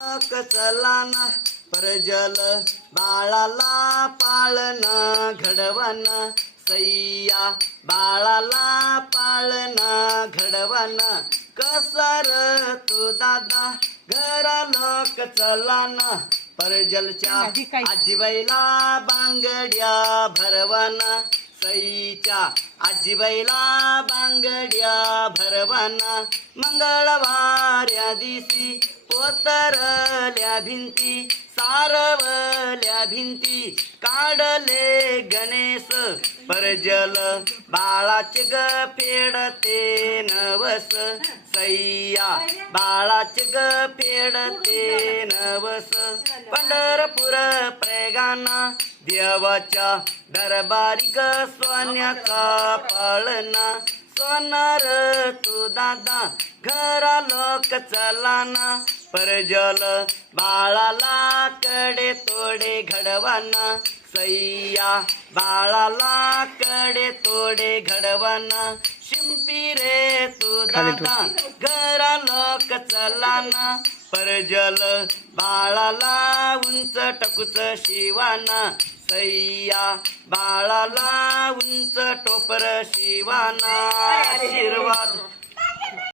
कचलाना परजल बाळाला पाळना घडवना सैया बाळाला पाळना घडवना कसर तू दादा घराला कचलाना परजलच्या आजीबाईला बांगड्या भरवना सईच्या आजीबाईला बांगड्या भरवना मंगळवाऱ्या दिसी पोतरल्या भिंती सारवल्या भिंती काढले गणेश परजल बाळाचे ग फेडते नवस सैया बाळाचे ग फेडते नवस पंढरपूर प्रेगाना देवाच्या दरबारी ग सोन्याचा पाळणा सोनार तू दादा घरा लोक चलाना परजल बाळाला कडे तोडे घडवाना सैया बाळाला कडे तोडे घडवाना शिंपी रे तू दादा घरा लोक चलाना परजल बाळाला उंच टकुच शिवाना सैया बाळाला उंच टोपर शिवाना आशीर्वाद